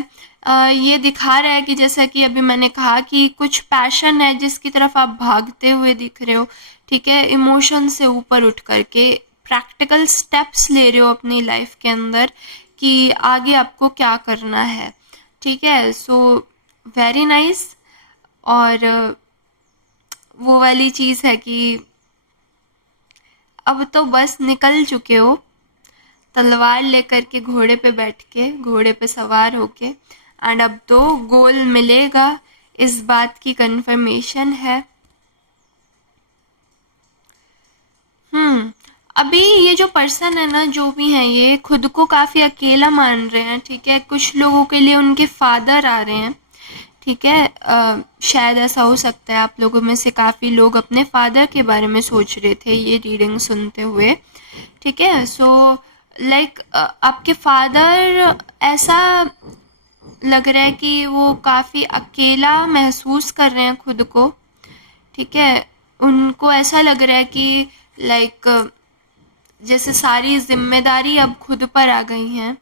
ये दिखा रहा है कि जैसा कि अभी मैंने कहा कि कुछ पैशन है जिसकी तरफ आप भागते हुए दिख रहे हो, ठीक है, इमोशन से ऊपर उठ करके प्रैक्टिकल स्टेप्स ले रहे हो अपनी लाइफ के अंदर कि आगे आपको क्या करना है, ठीक है। So very nice. और वो वाली चीज़ है कि अब तो बस निकल चुके हो तलवार लेकर के, घोड़े पे बैठ के, घोड़े पे सवार होके, एंड अब तो गोल मिलेगा, इस बात की कंफर्मेशन है। अभी ये जो पर्सन है ना, जो भी है, ये खुद को काफ़ी अकेला मान रहे हैं, ठीक है। कुछ लोगों के लिए उनके फादर आ रहे हैं, ठीक है। शायद ऐसा हो सकता है आप लोगों में से काफ़ी लोग अपने फादर के बारे में सोच रहे थे ये रीडिंग सुनते हुए, ठीक है। सो लाइक आपके फादर, ऐसा लग रहा है कि वो काफ़ी अकेला महसूस कर रहे हैं खुद को, ठीक है। उनको ऐसा लग रहा है कि लाइक जैसे सारी जिम्मेदारी अब खुद पर आ गई हैं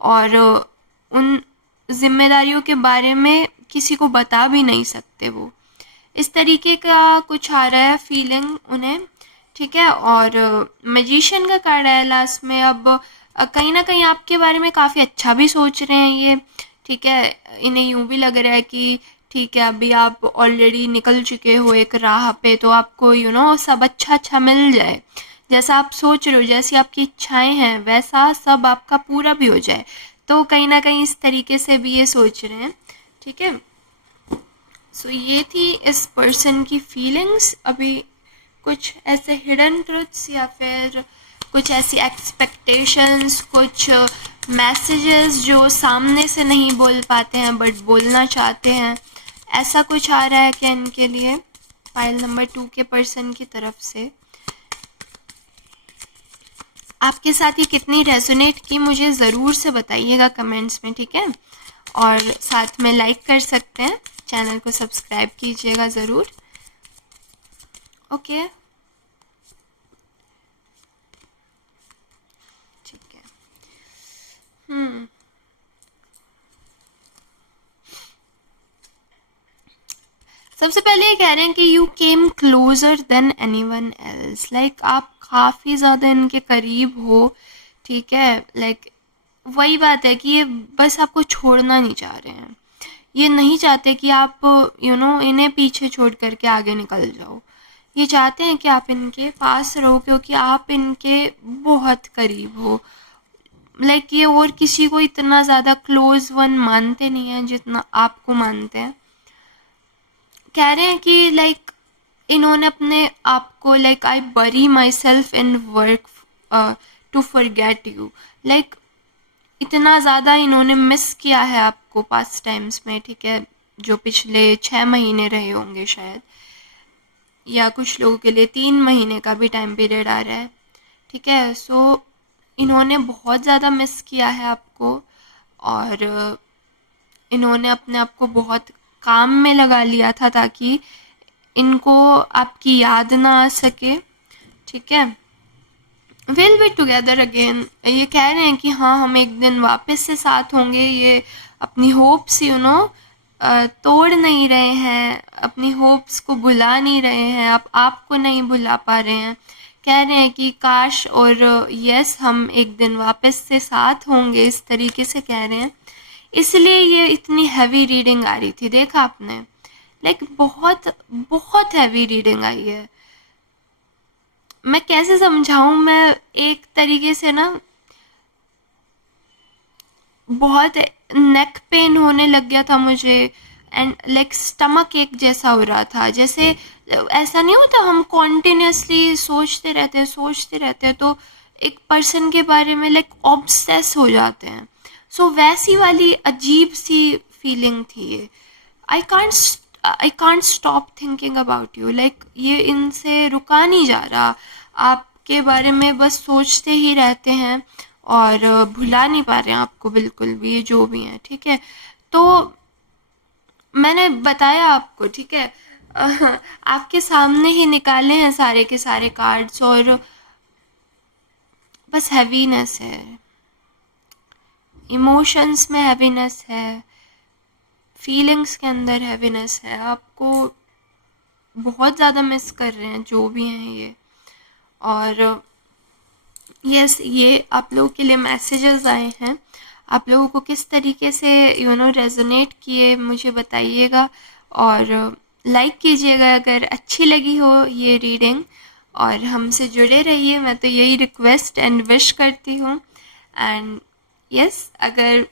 और उन जिम्मेदारियों के बारे में किसी को बता भी नहीं सकते वो। इस तरीके का कुछ आ रहा है फीलिंग उन्हें, ठीक है। और मैजिशियन का कार्ड है लास्ट में। अब कहीं ना कहीं आपके बारे में काफ़ी अच्छा भी सोच रहे हैं ये, ठीक है। इन्हें यूं भी लग रहा है कि ठीक है, अभी आप ऑलरेडी निकल चुके हो एक राह पे, तो आपको सब अच्छा अच्छा मिल जाए, जैसा आप सोच रहे हो, जैसी आपकी इच्छाएं हैं वैसा सब आपका पूरा भी हो जाए। तो कहीं ना कहीं इस तरीके से भी ये सोच रहे हैं, ठीक है। सो ये थी इस पर्सन की फीलिंग्स। अभी कुछ ऐसे हिडन ट्रुथ्स या फिर कुछ ऐसी एक्सपेक्टेशंस, कुछ मैसेजेस जो सामने से नहीं बोल पाते हैं बट बोलना चाहते हैं, ऐसा कुछ आ रहा है क्या इनके लिए फाइल नंबर 2 के पर्सन की तरफ से। आपके साथ ये कितनी रेजोनेट की मुझे ज़रूर से बताइएगा कमेंट्स में, ठीक है। और साथ में लाइक कर सकते हैं, चैनल को सब्सक्राइब कीजिएगा ज़रूर, ओके। ठीक है। सबसे पहले ये कह रहे हैं कि you came closure then any one else, like आप काफ़ी ज़्यादा इनके करीब हो, ठीक है। लाइक वही बात है कि ये बस आपको छोड़ना नहीं चाह रहे हैं, ये नहीं चाहते कि आप इन्हें पीछे छोड़ करके आगे निकल जाओ। ये चाहते हैं कि आप इनके पास रहो क्योंकि आप इनके बहुत करीब हो। लाइक ये और किसी को इतना ज़्यादा क्लोज वन मानते नहीं हैं जितना आपको मानते हैं। कह रहे हैं कि लाइक इन्होंने अपने आप को, like I bury myself in work to forget you, like इतना ज़्यादा इन्होंने मिस किया है आपको पास्ट टाइम्स में, ठीक है, जो पिछले 6 महीने रहे होंगे शायद, या कुछ लोगों के लिए 3 महीने का भी टाइम पीरियड आ रहा है, ठीक है। सो इन्होंने बहुत ज़्यादा मिस किया है आपको और इन्होंने अपने आप को बहुत काम में लगा लिया था ताकि इनको आपकी याद ना आ सके, ठीक है। विल बी टुगेदर अगेन, ये कह रहे हैं कि हाँ हम एक दिन वापस से साथ होंगे। ये अपनी होप्स तोड़ नहीं रहे हैं, अपनी होप्स को भुला नहीं रहे हैं, आपको नहीं भुला पा रहे हैं। कह रहे हैं कि काश और यस हम एक दिन वापस से साथ होंगे, इस तरीके से कह रहे हैं। इसलिए ये इतनी हैवी रीडिंग आ रही थी, देखा आपने, लाइक बहुत बहुत हैवी रीडिंग आई है। मैं कैसे समझाऊं, मैं एक तरीके से ना बहुत नेक पेन होने लग गया था मुझे, एंड लाइक स्टमक एक जैसा हो रहा था। जैसे ऐसा नहीं होता हम कॉन्टिन्यूसली सोचते रहते हैं तो एक पर्सन के बारे में लाइक ऑब्सेस हो जाते हैं। सो वैसी वाली अजीब सी फीलिंग थी ये। I can't stop thinking about you, like ये इनसे रुका नहीं जा रहा, आपके बारे में बस सोचते ही रहते हैं और भुला नहीं पा रहे हैं आपको बिल्कुल भी, ये जो भी हैं, ठीक है। तो मैंने बताया आपको, ठीक है। आपके सामने ही निकाले हैं सारे के सारे कार्ड्स, और बस हैवीनेस है, इमोशंस में हैवीनेस है, फीलिंग्स के अंदर हैवीनेस है। आपको बहुत ज़्यादा मिस कर रहे हैं जो भी हैं ये। और यस, ये आप लोगों के लिए मैसेजेस आए हैं। आप लोगों को किस तरीके से रेजोनेट किए मुझे बताइएगा, और लाइक कीजिएगा अगर अच्छी लगी हो ये रीडिंग, और हमसे जुड़े रहिए। मैं तो यही रिक्वेस्ट एंड विश करती हूँ। एंड यस, अगर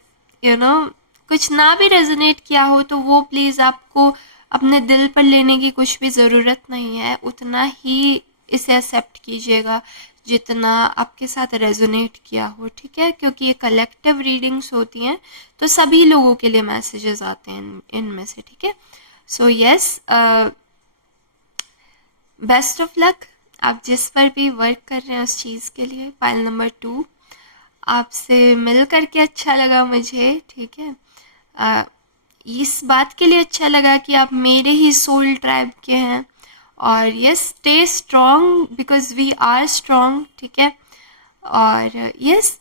कुछ ना भी रेजोनेट किया हो तो वो प्लीज़ आपको अपने दिल पर लेने की कुछ भी ज़रूरत नहीं है। उतना ही इसे एक्सेप्ट कीजिएगा जितना आपके साथ रेजोनेट किया हो, ठीक है। क्योंकि ये कलेक्टिव रीडिंग्स होती हैं, तो सभी लोगों के लिए मैसेजेस आते हैं इनमें से, ठीक है। So yes, best of luck. आप जिस पर भी वर्क कर रहे हैं उस चीज़ के लिए। पाइल नंबर 2, आपसे मिल करके अच्छा लगा मुझे, ठीक है। इस बात के लिए अच्छा लगा कि आप मेरे ही सोल ट्राइब के हैं। और yes, stay strong because we are strong, ठीक है। और यस,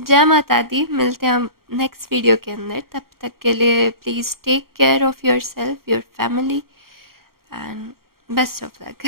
जय माता दी। मिलते हैं हम नेक्स्ट वीडियो के अंदर। तब तक के लिए please take care of yourself, your family, and best of luck.